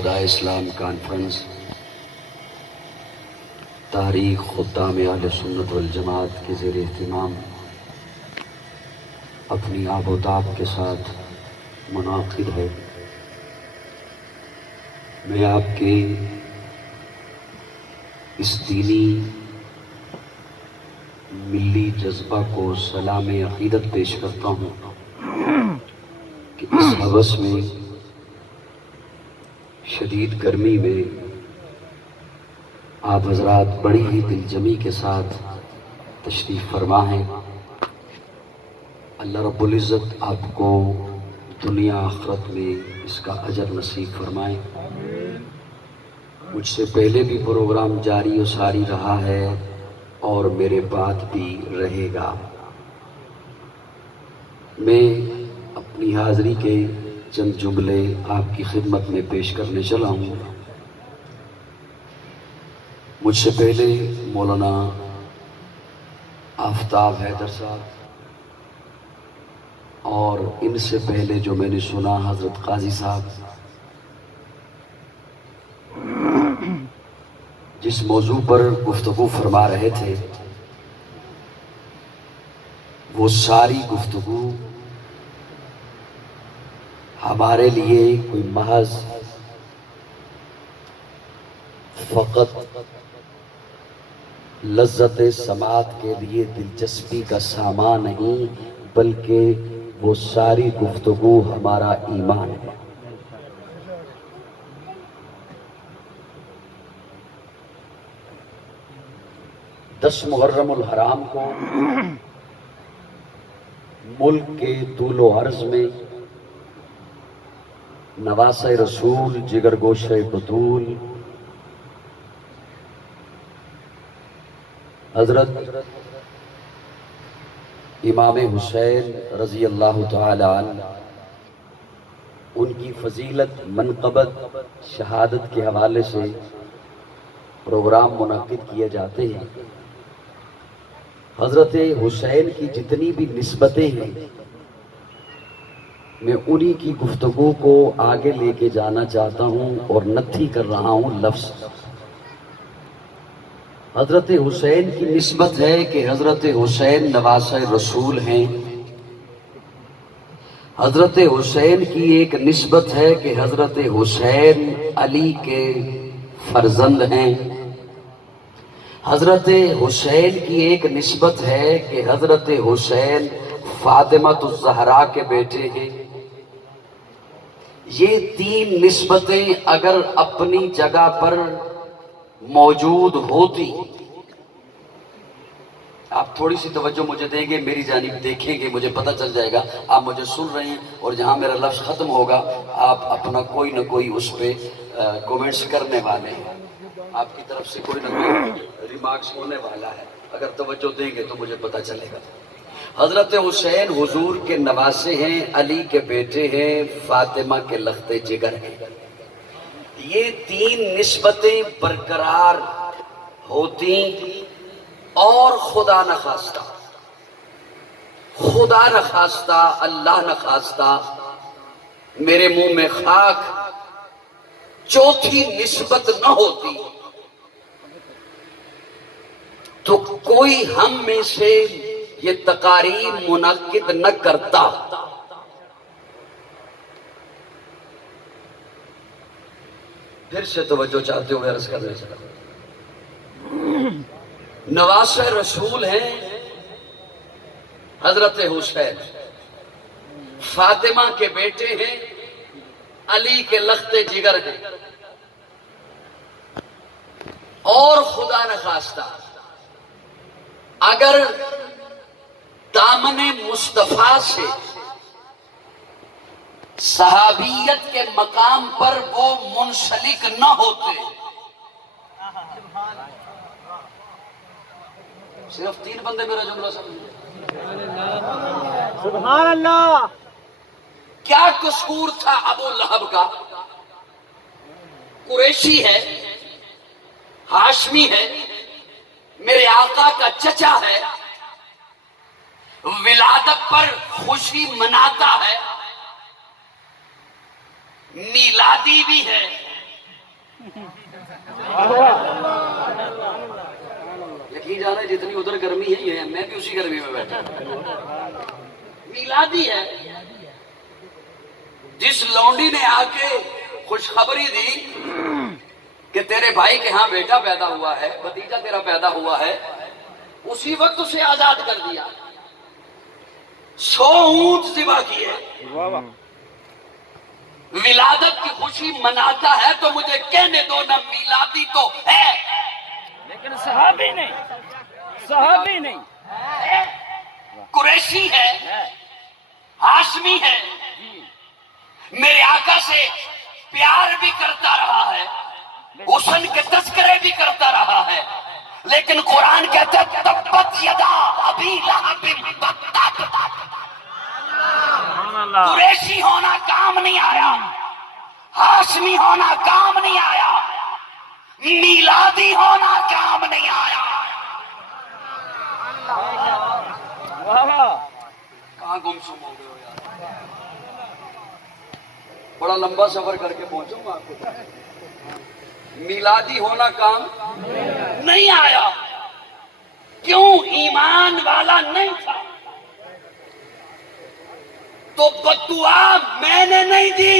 شہدائے اسلام conference تاریخ خدام اہل سنت والجماعت کے زیر اہتمام اپنی آب و تاب کے ساتھ منعقد ہے۔ میں آپ کے اس دینی ملی جذبہ کو سلام عقیدت پیش کرتا ہوں کہ اس ہوس میں شدید گرمی میں آپ حضرات بڑی ہی دل جمی کے ساتھ تشریف فرما ہیں۔ اللہ رب العزت آپ کو دنیا آخرت میں اس کا اجر نصیب فرمائے۔ مجھ سے پہلے بھی پروگرام جاری و ساری رہا ہے اور میرے بعد بھی رہے گا۔ میں اپنی حاضری کے چند جملے آپ کی خدمت میں پیش کرنے چلا ہوں۔ مجھ سے پہلے مولانا آفتاب حیدر صاحب اور ان سے پہلے جو میں نے سنا حضرت قاضی صاحب جس موضوع پر گفتگو فرما رہے تھے، وہ ساری گفتگو ہمارے لیے کوئی محض فقط لذت سماعت کے لیے دلچسپی کا سامان نہیں، بلکہ وہ ساری گفتگو ہمارا ایمان ہے۔ دس محرم الحرام کو ملک کے طول و عرض میں نواسہ رسول، جگر گوشہ بطول، حضرت امام حسین رضی اللہ تعالی عنہ، ان کی فضیلت، منقبت، شہادت کے حوالے سے پروگرام منعقد کیے جاتے ہیں۔ حضرت حسین کی جتنی بھی نسبتیں ہیں، میں انہی کی گفتگو کو آگے لے کے جانا چاہتا ہوں اور نتھی کر رہا ہوں لفظ۔ حضرت حسین کی نسبت ہے کہ حضرت حسین نواسہ رسول ہیں۔ حضرت حسین کی ایک نسبت ہے کہ حضرت حسین علی کے فرزند ہیں۔ حضرت حسین کی ایک نسبت ہے کہ حضرت حسین فاطمہ الزہرا کے بیٹے ہیں۔ یہ تین نسبتیں اگر اپنی جگہ پر موجود ہوتی، آپ تھوڑی سی توجہ مجھے دیں گے، میری جانب دیکھیں گے، مجھے پتہ چل جائے گا آپ مجھے سن رہے ہیں، اور جہاں میرا لفظ ختم ہوگا آپ اپنا کوئی نہ کوئی اس پہ کومنٹس کرنے والے ہیں، آپ کی طرف سے کوئی نہ کوئی ریمارکس ہونے والا ہے۔ اگر توجہ دیں گے تو مجھے پتہ چلے گا۔ حضرت حسین حضور کے نواسے ہیں، علی کے بیٹے ہیں، فاطمہ کے لخت جگر ہیں۔ یہ تین نسبتیں برقرار ہوتی اور خدا نخواستہ اللہ نخواستہ میرے منہ میں خاک چوتھی نسبت نہ ہوتی تو کوئی ہم میں سے یہ تقاریب منعقد نہ کرتا۔ پھر سے توجہ چاہتے ہوئے عرض کرنے چلا، نواسہ رسول ہیں حضرت حسین، فاطمہ کے بیٹے ہیں، علی کے لخت جگر ہیں، اور خدا نخواستہ اگر دامن مصطفیٰ سے صحابیت کے مقام پر وہ منسلک نہ ہوتے، صرف تین بندے میرا جملہ سمجھے، سبحان اللہ۔ کیا قصور تھا ابو لہب کا؟ قریشی ہے، ہاشمی ہے، میرے آقا کا چچا ہے، ولادت پر خوشی مناتا ہے، میلادی بھی ہے، یقین جانا ہے جتنی ادھر گرمی ہے یہ میں بھی اسی گرمی میں بیٹھا ہوں. میلادی ہے. جس لونڈی نے آ کے خوشخبری دی کہ تیرے بھائی کے ہاں بیٹا پیدا ہوا ہے، بھتیجا تیرا پیدا ہوا ہے، اسی وقت اسے آزاد کر دیا. 100 اونٹ ذبح کیے. ولادت کی خوشی مناتا ہے تو مجھے کہنے دو نا، میلادی تو ہے لیکن صحابی نہیں، صحابی نہیں. قریشی ہے، ہاشمی ہے، میرے آقا سے پیار بھی کرتا رہا ہے، حسن کے تذکرے بھی کرتا رہا ہے، لیکن قرآن کہتا ہے تبت یدا ابی لہب وتب. قریشی ہونا کام نہیں آیا، ہاشمی ہونا کام نہیں آیا، میلادی ہونا کام نہیں آیا. کہاں گمسم ہو گئے ہو یار؟ بڑا لمبا سفر کر کے پہنچوں گا آپ کو. میلادی ہونا کام نہیں آیا. کیوں؟ ایمان والا نہیں تھا. تو بددعا میں نے نہیں دی،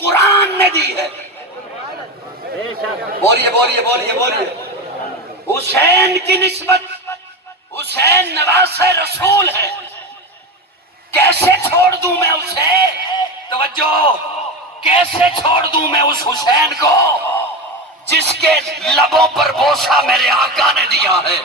قرآن نے دی ہے. بولیے بولیے بولیے بولیے. حسین کی نسبت، حسین نواسہ رسول ہے، کیسے چھوڑ دوں میں اسے؟ توجہ، کیسے چھوڑ دوں میں اس حسین کو جس کے لبوں پر بوسہ میرے آقا نے دیا ہے؟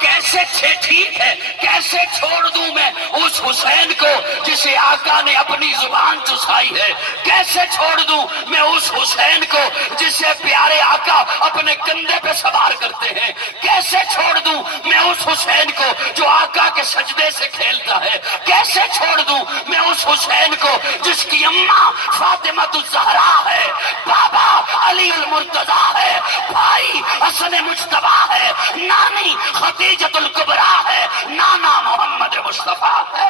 کیسے ٹھیک ہے، کیسے چھوڑ دوں میں اس حسین کو جسے آقا نے اپنی زبان چسائی ہے؟ کیسے چھوڑ دوں میں اس حسین کو جسے پیارے آقا اپنے کندھے پہ سوار کرتے ہیں؟ کیسے چھوڑ دوں میں اس حسین کو جو آقا کے سجدے سے کھیلتا ہے؟ کیسے چھوڑ دوں میں اس حسین کو جس کی اماں فاطمہ الزہرا ہے، بابا علی المرتضیٰ ہے، بھائی حسن مجتبی ہے، نانی خدیجۃ الکبریٰ ہے، نانا محمد مصطفیٰ ہے.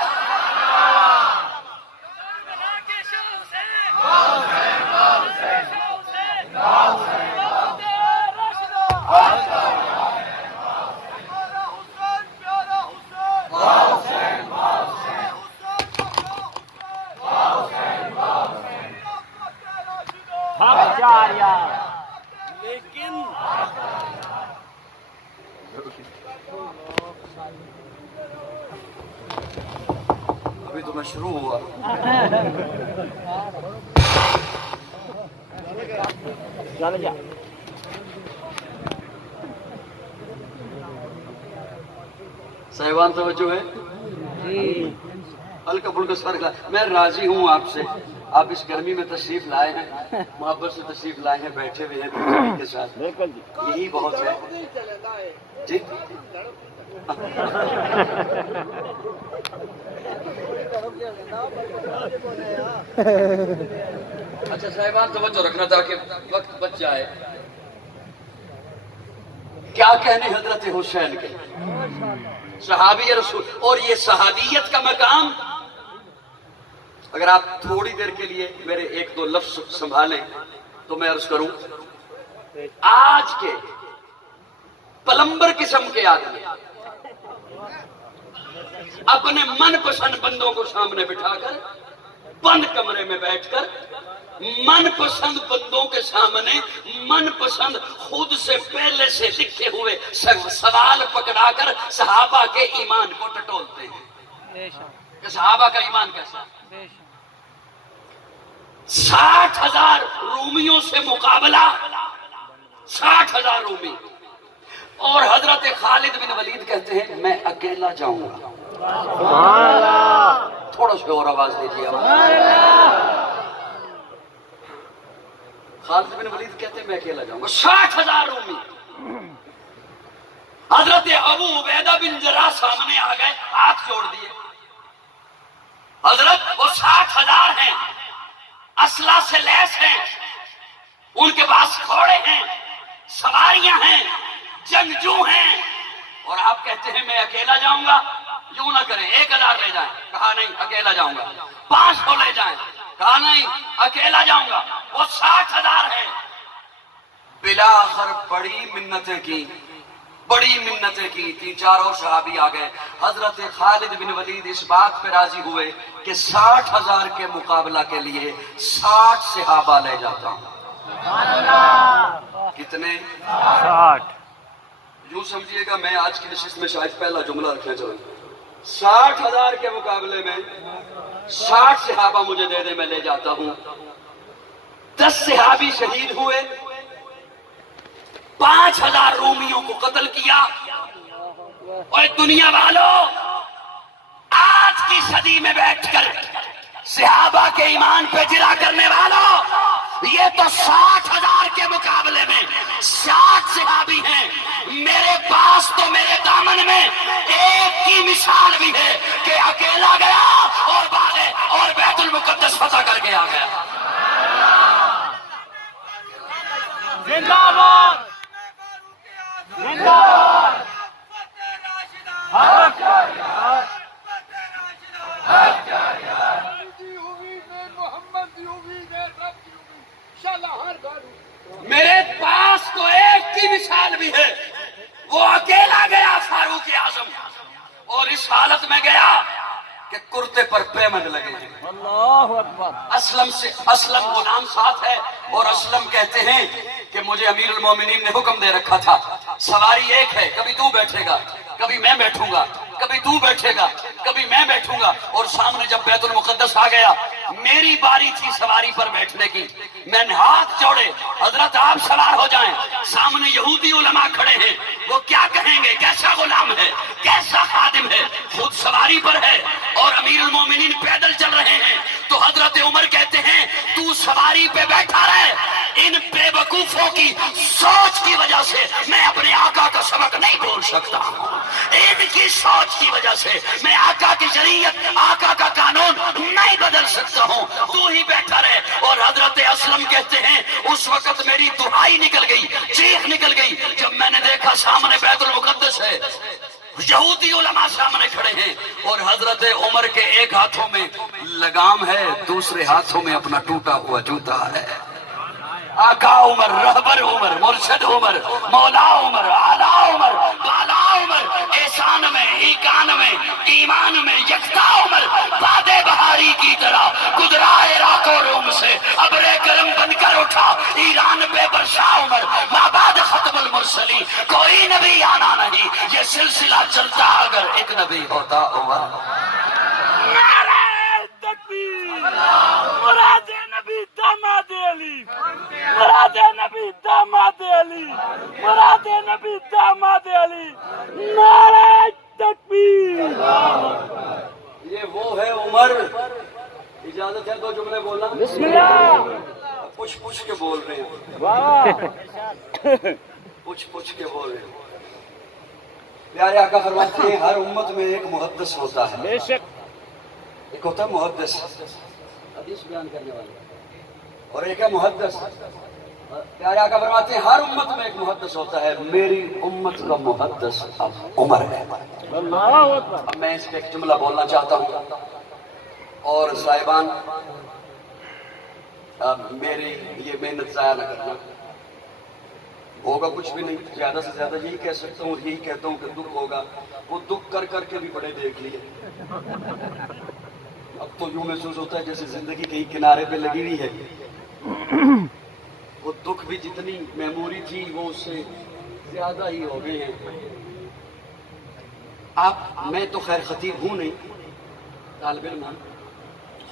لیکن ابھی تو میں شروع ہوا. چل جا. صاحبان توجہ ہے. ہلکا پھلکا سر کا میں راضی ہوں آپ سے. آپ اس گرمی میں تشریف لائے ہیں، محبت سے تشریف لائے ہیں، بیٹھے ہوئے ہیں دوسرے کے ساتھ، بالکل جی. یہی بہت ہے جی. اچھا صاحبان توجہ رکھنا تاکہ وقت بچ جائے. کیا کہنے حضرت حسین کے، صحابی رسول. اور یہ صحابیت کا مقام، اگر آپ تھوڑی دیر کے لیے میرے ایک دو لفظ سنبھالیں تو میں عرض کروں، آج کے پلمبر قسم کے آدمی اپنے من پسند بندوں کو سامنے بٹھا کر بند کمرے میں بیٹھ کر من پسند بندوں کے سامنے من پسند خود سے پہلے سے لکھے ہوئے سوال پکڑا کر صحابہ کے ایمان کو ٹٹولتے ہیں کہ صحابہ کا ایمان کیسا ہے. 60,000 رومیوں سے مقابلہ، 60,000 رومی، اور حضرت خالد بن ولید کہتے ہیں میں اکیلا جاؤں گا. تھوڑا سا اور آواز دیجیے. خالد بن ولید کہتے ہیں میں اکیلا جاؤں گا. 60,000 رومی. حضرت ابو عبیدہ بن جراح سامنے آ گئے، ہاتھ جوڑ دیے. حضرت وہ 60,000 ہیں، اسلحہ سے لیس ہیں، ان کے پاس گھوڑے ہیں، سواریاں ہیں، جنگجو ہیں، اور آپ کہتے ہیں میں اکیلا جاؤں گا. یوں نہ کریں، 1,000 لے جائیں. کہا نہیں اکیلا جاؤں گا. 500 لے جائیں. کہا نہیں اکیلا جاؤں گا. وہ 60,000 ہیں. آخر بڑی منتیں کی، بڑی منتیں کی، 3-4 اور صحابی آ گئے۔ حضرت خالد بن ولید اس بات پہ راضی ہوئے کہ 60,000 کے مقابلہ کے لیے 60 صحابہ لے جاتا ہوں۔ کتنے؟ 60۔ یوں سمجھیے گا میں آج کی نشست میں شاید پہلا جملہ رکھنا چاہوں گا، 60,000 کے مقابلے میں 60 صحابہ مجھے دے دے، میں لے جاتا ہوں۔ 10 صحابی شہید ہوئے، 5,000 رومیوں کو قتل کیا۔ اور دنیا والوں، آج کی صدی میں بیٹھ کر صحابہ کے ایمان پہ جرا کرنے والوں، یہ تو 60,000 کے مقابلے میں 60 صحابی ہیں۔ میرے پاس تو میرے دامن میں ایک کی مثال بھی ہے کہ اکیلا گیا اور باغے اور بیت المقدس فتح کر کے آ گیا۔ زندہ باد، زندہ باد، میرے پاس تو ایک کی مثال بھی ہے، وہ اکیلا گیا فاروق اعظم، اور اس حالت میں گیا کہ کرتے پر پیمند لگے ہیں۔ اللہ اکبر۔ اسلم غلام ساتھ ہے، اور اسلم کہتے ہیں کہ مجھے امیر المومنین نے حکم دے رکھا تھا، سواری ایک ہے، کبھی تو بیٹھے گا، کبھی میں بیٹھوں گا، کبھی تو بیٹھے گا، کبھی میں بیٹھوں گا۔ اور سامنے جب بیت المقدس آ گیا، میری باری تھی سواری پر بیٹھنے کی، میں نے ہاتھ جوڑے، حضرت آپ سوار ہو جائیں۔ سامنے یہودی علماء کھڑے ہیں، وہ کیا کہیں گے؟ کیسا غلام ہے، کیسا خادم ہے، خود سواری پر ہے اور امیر المومنین پیدل چل رہے ہیں۔ تو حضرت عمر کہتے ہیں تو سواری پہ بیٹھا رہے، ان بے وقوفوں کی سوچ کی وجہ سے میں اپنے آقا کا سبق نہیں بول سکتا ہوں، ان کی سوچ کی وجہ سے میں آقا کی شریعت، آقا کا قانون نہیں بدل سکتا ہوں، تو ہی بیٹھا رہے۔ اور حضرت اسلم کہتے ہیں اس وقت میری دہائی نکل گئی، چیخ نکل گئی، جب میں نے دیکھا سامنے بیت المقدس ہے، یہودی علماء سامنے کھڑے ہیں، اور حضرت عمر کے ایک ہاتھوں میں لگام ہے، دوسرے ہاتھوں میں اپنا ٹوٹا ہوا جوتا ہے۔ آقا عمر، رہبر عمر، مرشد عمر، مولا عمر، آلا عمر، بالا عمر، احسان میں، ایقان میں، ایمان میں یکتا عمر، باد بہاری کی طرح گزرا عراق و روم سے، ابر کرم بن کر اٹھا ایران پہ برسا عمر، مابعد ختم المرسلین، کوئی نبی آنا نہیں، یہ سلسلہ چلتا اگر ایک نبی ہوتا عمر۔ نعرہ تکبیر، مراد نبی داماد علی، مراد نبی داماد علی، مراد نبی داماد علی، نعرہ تکبیر۔ یہ وہ ہے عمر۔ اجازت ہے دو جملے بولنا؟ بسم اللہ۔ پوچھ کے بول رہے ہیں، واہ، پوچھ کے بول رہے ہیں۔ پیارے آقا فرماتے ہیں ہر امت میں ایک محدث ہوتا ہے، بے شک، ایک ہوتا ہے محدث، حدیث بیان کرنے والا، اور ایک ہے محدث۔ پیارے آقا فرماتے ہیں ہر امت میں ایک محدث ہوتا ہے، میری امت کا محدث اب عمر ہے۔ اللہ اکبر۔ اب میں اس پہ ایک جملہ بولنا چاہتا ہوں، اور صاحبان میری یہ محنت ضائع نہ کرنا، ہوگا کچھ بھی نہیں، زیادہ سے زیادہ یہی کہہ سکتا ہوں، یہی کہتا ہوں کہ دکھ ہوگا، وہ دکھ کر کر کے بھی بڑے دیکھ لیے۔ اب تو یوں محسوس ہوتا ہے جیسے زندگی کہیں کنارے پہ لگی ہوئی ہے، وہ دکھ بھی جتنی میموری تھی وہ اس سے زیادہ ہی ہو گئے ہیں۔ میں تو خیر خطیب ہوں نہیں، طالب علم ہوں،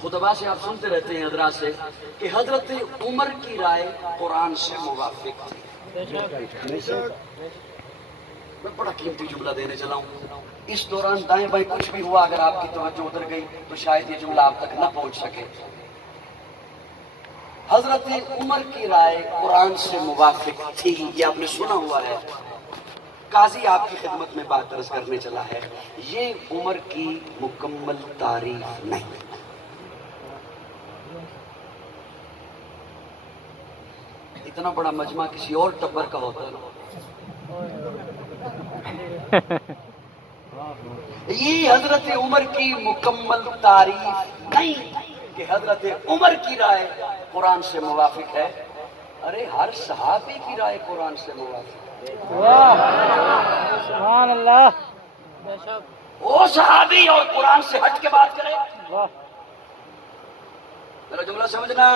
خطبہ سے آپ سنتے رہتے ہیں حضرات سے کہ حضرت عمر کی رائے قرآن سے موافق تھی۔ میں بڑا قیمتی جملہ دینے چلا ہوں، اس دوران دائیں بائیں کچھ بھی ہوا، اگر آپ کی توجہ ادھر گئی تو شاید یہ جملہ آپ تک نہ پہنچ سکے۔ حضرت عمر کی رائے قرآن سے موافق تھی، یہ آپ نے سنا ہوا ہے۔ قاضی آپ کی خدمت میں بات عرض کرنے چلا ہے، یہ عمر کی مکمل تعریف نہیں، اتنا بڑا مجمع کسی اور ٹبر کا ہوتا ہے۔ یہ حضرت عمر کی مکمل تعریف نہیں کہ حضرت عمر کی رائے قرآن سے موافق ہے۔ ارے ہر صحابی کی رائے قرآن سے موافق ہے۔ واہ سبحان اللہ وہ صحابی اور قرآن سے ہٹ کے بات کرے، واہ میرا جملہ سمجھنا،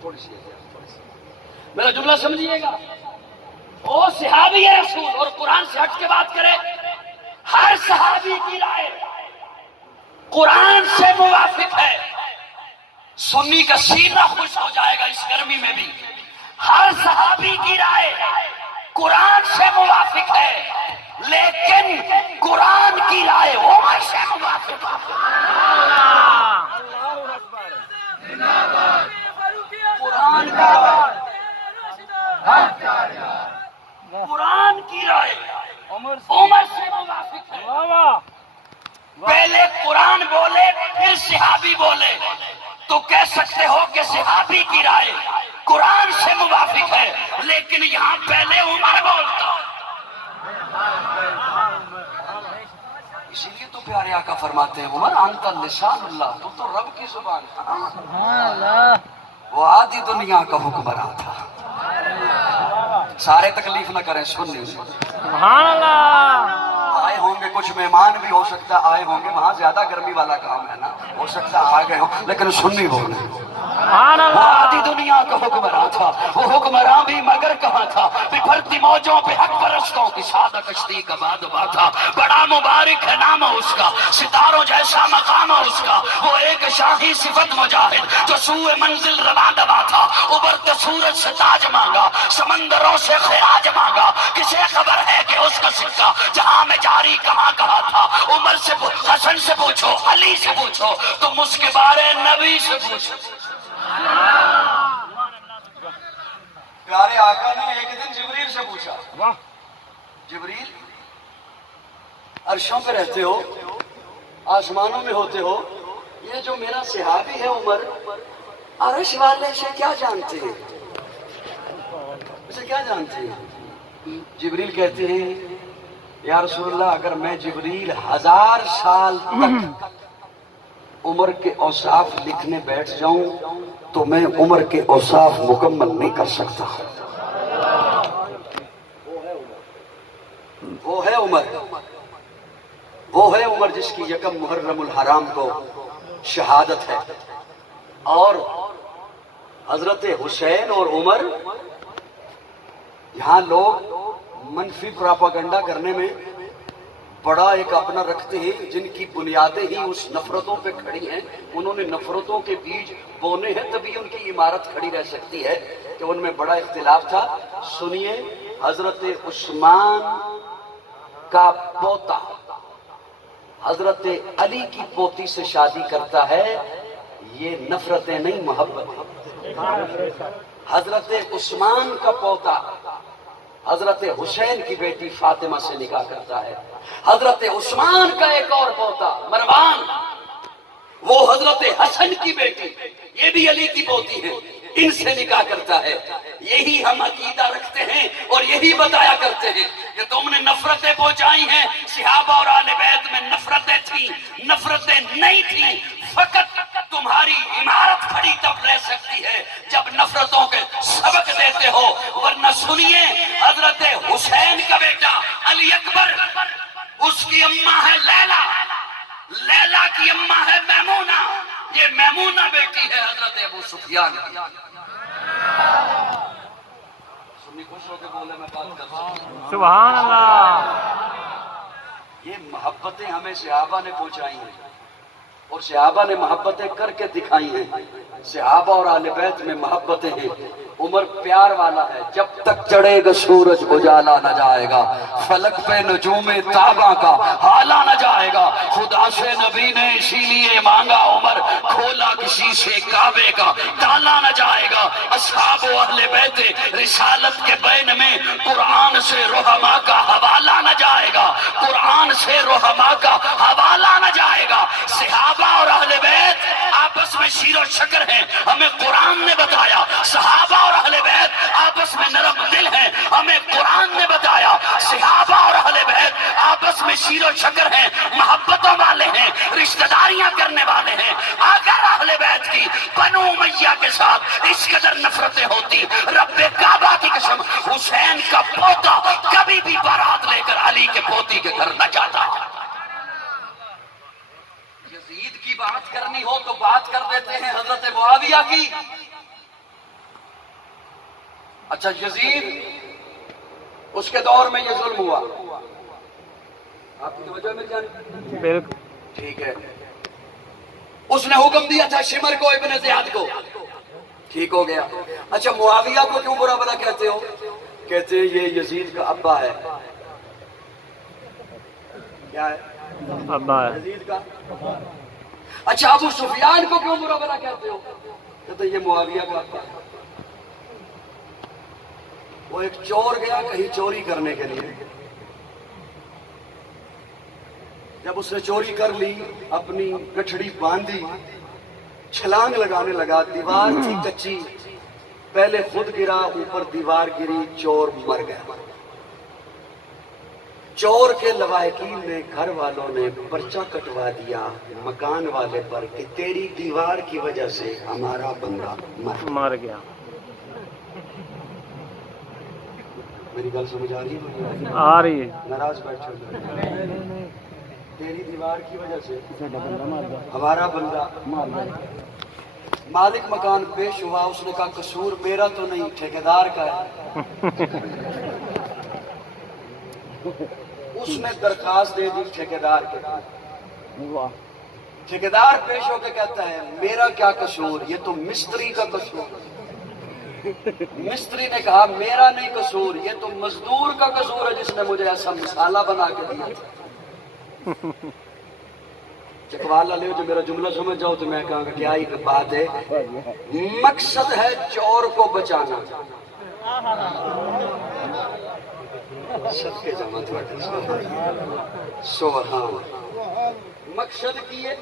تھوڑی سی میرا جملہ سمجھیے گا۔ وہ صحابی رسول اور قرآن سے ہٹ کے بات کرے، ہر صحابی کی رائے قرآن سے موافق ہے، سنی کا سینہ خوش ہو جائے گا اس گرمی میں بھی۔ ہر صحابی کی رائے قرآن سے موافق ہے، لیکن قرآن کی رائے عمر سے موافق ہے۔ قرآن کا قرآن کی رائے عمر سے موافق ہے۔ واہ واہ پہلے قرآن بولے پھر صحابی بولے تو کہہ سکتے ہو کہ صحابی کی رائے قرآن سے موافق ہے، لیکن یہاں پہلے عمر بولتا۔ اسی لیے تو پیارے آقا فرماتے ہیں عمر انت لسان اللہ، تو رب کی زبان تھا، سبحان اللہ وہ آدھی دنیا کا حکمراں تھا۔ سارے تکلیف نہ کریں، سننی سبحان اللہ آئے ہوں گے کچھ مہمان بھی ہو سکتا آئے ہوں گے، وہاں زیادہ گرمی والا کام ہے نا، ہو سکتا آ گئے ہوں، لیکن سنی بولے سبحان وہ اللہ آدھی دنیا کا حکمراں تھا، وہ حکمراں بھی مگر کہاں تھا، بپھرتی موجوں پہ حق پرستوں کی سادہ کشتی کا بادبا تھا، بڑا مبارک ہے نام اس کا، ستاروں جیسا مقام اس کا، وہ ایک شاہی صفت مجاہد جو سوئے منزل رواں دوا تھا، ابھرتے سورج سے تاج مانگا، سمندروں سے خراج مانگا، کسے خبر ہے کہ اس کا سکہ جہاں میں جاری کہاں کہا تھا، عمر سے حسن سے پوچھو، علی سے پوچھو، تم اس کے بارے نبی سے پوچھو۔ پیارے آقا نے ایک دن جبریل سے پوچھا، واہ جبریل عرشوں پہ رہتے ہو، آسمانوں میں ہوتے ہو، یہ جو میرا صحابی ہے عمر، عرش والے سے کیا جانتے ہیں، اسے کیا جانتے ہیں؟ جبریل کہتے ہیں یا رسول اللہ اگر میں جبریل 1000 سال تک عمر کے اوصاف لکھنے بیٹھ جاؤں تو میں عمر کے اوصاف مکمل نہیں کر سکتا۔ وہ ہے عمر، وہ ہے عمر جس کی یکم محرم الحرام کو شہادت ہے، اور حضرت حسین اور عمر، یہاں لوگ منفی پراپاگنڈا کرنے میں بڑا ایک اپنا رکھتے ہیں، جن کی بنیادیں ہی اس نفرتوں پہ کھڑی ہیں، انہوں نے نفرتوں کے بیج بونے ہیں، تبھی ان کی عمارت کھڑی رہ سکتی ہے، کہ ان میں بڑا اختلاف تھا۔ سنیے، حضرت عثمان کا پوتا حضرت علی کی پوتی سے شادی کرتا ہے، یہ نفرتیں نہیں محبتیں۔ حضرت عثمان کا پوتا حضرت حسین کی بیٹی فاطمہ سے نکاح کرتا ہے، حضرت عثمان کا ایک اور پوتا مروان، وہ حضرت حسن کی بیٹی، یہ بھی علی کی پوتی ہے، ان سے نکاح کرتا ہے۔ یہی ہم عقیدہ رکھتے ہیں اور یہی بتایا کرتے ہیں کہ تم نے نفرتیں پہنچائی ہیں، صحابہ اور آل بیت میں نفرتیں تھیں، نفرتیں نہیں تھیں، فقط تمہاری عمارت کھڑی تب رہ سکتی ہے جب نفرتوں کے سبق دیتے ہو، ورنہ سنیے، حضرت حسین کا بیٹا علی اکبر، اس کی اماں ہے لیلا، لیلا کی اماں ہے میمونہ، یہ میمونہ بیٹی ہے حضرت ابو سفیان کی۔ سنی خوش ہو کے بولے میں بات کر سکتا ہوں۔ سبحان اللہ یہ محبتیں ہمیں صحابہ نے پہنچائی ہیں، اور صحابہ نے محبتیں کر کے دکھائی ہیں۔ صحابہ اور اہل بیت میں محبتیں ہیں، عمر پیار والا ہے، جب تک چڑھے گا سورج اجالا نہ جائے گا، فلک پہ نجوم تابہ کا حالا نہ جائے گا، خدا سے نبی نے اسی لیے مانگا عمر، کھولا کسی سے کعبے کا تالا نہ جائے گا، اصحاب و اہل بیت رسالت کے بین میں قرآن سے رحماء کا حوالہ نہ جائے گا، قرآن سے رحماء کا حوالہ نہ جائے گا۔ صحابہ اور اہل بیت آپس میں شیر و شکر ہیں، ہمیں قرآن نے بتایا، صحابہ اور اہل بیت آپس میں نرم دل ہیں، ہمیں قرآن نے بتایا، صحابہ اور اہل بیت آپس میں شیر و شکر ہیں، محبتوں والے ہیں، رشتہ داریاں کرنے والے ہیں. اگر اہل بیت کی بنو امیہ کے ساتھ اس قدر نفرتیں ہوتی، رب کعبہ کی قسم حسین کا پوتا کبھی بھی بارات لے کر علی کے پوتی کے گھر نہ جاتا. یزید کی بات کرنی ہو تو بات کر دیتے ہیں حضرت معاویہ کی. اچھا یزید اس کے دور میں یہ ظلم ہوا، آپ کی توجہ مل جانی. بالکل ٹھیک ہے، اس نے حکم دیا تھا شمر کو ابن زیاد کو، ٹھیک ہو گیا. اچھا معاویہ کو کیوں برا بھلا کہتے ہو؟ کہتے ہیں یہ یزید کا ابا ہے. کیا ہے؟ ابا ہے. یزید کا. اچھا ابو سفیان کو کیوں برا بھلا کہتے ہو؟ کہتے ہیں یہ معاویہ کا ابا ہے. وہ ایک چور گیا کہیں چوری کرنے کے لیے، جب اس نے چوری کر لی اپنی گٹھڑی باندھی، چھلانگ لگانے لگا. دیوار تھی کچی، پہلے خود گرا، اوپر دیوار گری، چور مر گیا. چور کے لواحقین نے، گھر والوں نے پرچہ کٹوا دیا مکان والے پر کہ تیری دیوار کی وجہ سے ہمارا بندہ مر گیا. میری گل سمجھ آ رہی ہے؟ آ رہی ہے. ناراض بیٹھے تیری دیوار کی وجہ سے ہمارا بندہ. مالک مکان پیش ہوا، اس نے کہا قصور میرا تو نہیں، ٹھیکیدار کا ہے. اس نے درخواست دے دی ٹھیکیدار کے. ٹھیکیدار پیش ہو کے کہتا ہے میرا کیا قصور، یہ تو مستری کا قصور. مستری نے کہا میرا نہیں قصور، یہ تو مزدور کا قصور ہے جس نے مجھے ایسا مسالہ بنا کے دیا تھا. چکوالا لے جو میرا جملہ سمجھ جاؤ تو میں کہوں گا کیا ایک بات ہے. مقصد ہے چور کو بچانا. سب کے جمع سبحان. مقصد کی ہے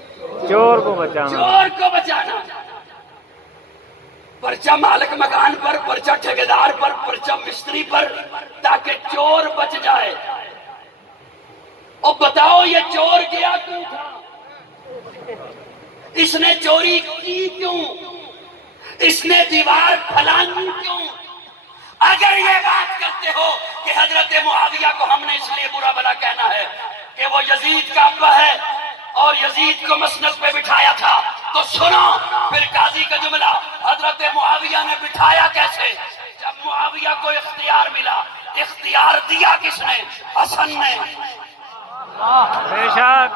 چور کو بچانا. چور کو بچانا. پرچہ مالک مکان پر، پرچہ ٹھیکیدار پر، پرچہ مستری پر، تاکہ چور بچ جائے. اور بتاؤ یہ چور گیا کیوں تھا؟ اس نے چوری کی کیوں؟ اس نے دیوار پھلانی کیوں؟ اگر یہ بات کرتے ہو کہ حضرت معاویہ کو ہم نے اس لیے برا بھلا کہنا ہے کہ وہ یزید کا ابا ہے اور یزید کو مسند پہ بٹھایا تھا، تو سنو پھر قاضی کا جملہ. حضرت معاویہ نے بٹھایا کیسے؟ جب معاویہ کو اختیار ملا، اختیار دیا کس نے؟ حسن نے. بے شک.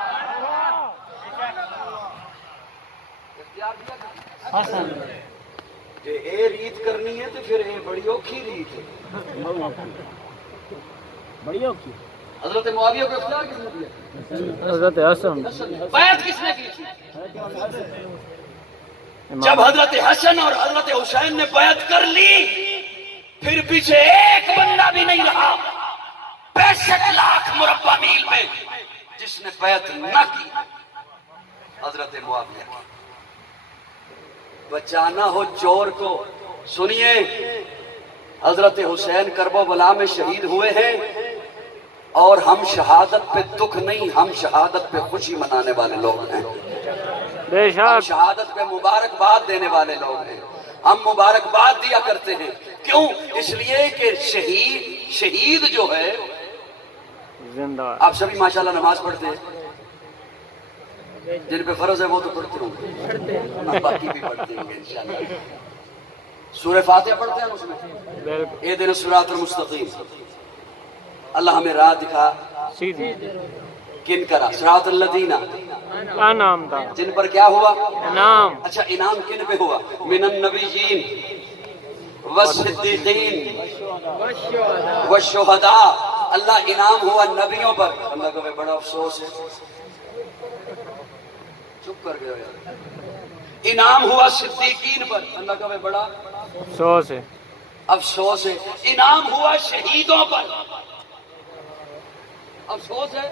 اختیار دیا حسن. جے اے ریت کرنی ہے تو پھر اے بڑی اوکھی ریت ہے. بڑی اوکھی. حضرت معاویہ کو اختیار کس نے دیا؟ حضرت حسن. بیعت کس نے کی تھی؟ جب حضرت حسن اور حضرت حسین نے بیعت کر لی، پھر پیچھے ایک بندہ بھی نہیں رہا 65 لاکھ مربع میل میں جس نے بیعت نہ کی. حضرت معاویہ کی. بچانا ہو چور کو. سنیے حضرت حسین کربلا میں شہید ہوئے ہیں، اور ہم شہادت پہ دکھ نہیں، ہم شہادت پہ خوشی منانے والے لوگ ہیں. بے ہم شک. شہادت پہ مبارکباد دینے والے لوگ ہیں. ہم مبارکباد دیا کرتے ہیں. کیوں؟ اس لیے کہ شہید جو ہے، زندہ. آپ سبھی ماشاءاللہ نماز پڑھتے ہیں، جن پہ فرض ہے وہ تو پڑھتے ہوں گے، باقی بھی پڑھتے ہوں گے انشاءاللہ. سورہ فاتحہ پڑھتے ہیں اس میں بالکل. اے دن الصراط المستقیم. اللہ ہمیں راہ دکھا. سیدھی. کن کرا؟ صراط الذین، کیا نام تھا؟ جن پر کیا ہوا؟ انعام. اچھا انعام کن پہ ہوا؟ من النبیین والصدیقین والشہداء. اللہ انعام ہوا نبیوں پر. اللہ کو بڑا افسوس ہے، چپ کر گئے یار. انعام ہوا صدیقین پر. اللہ کا بڑا افسوس ہے. افسوس ہے. انعام ہوا شہیدوں پر. افسوس ہے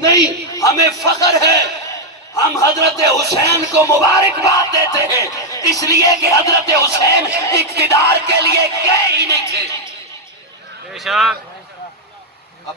نہیں، ہمیں فخر ہے. ہم حضرت حسین کو مبارکباد دیتے ہیں اس لیے کہ حضرت حسین اقتدار کے لیے گئے ہی نہیں تھے. بے شک. اب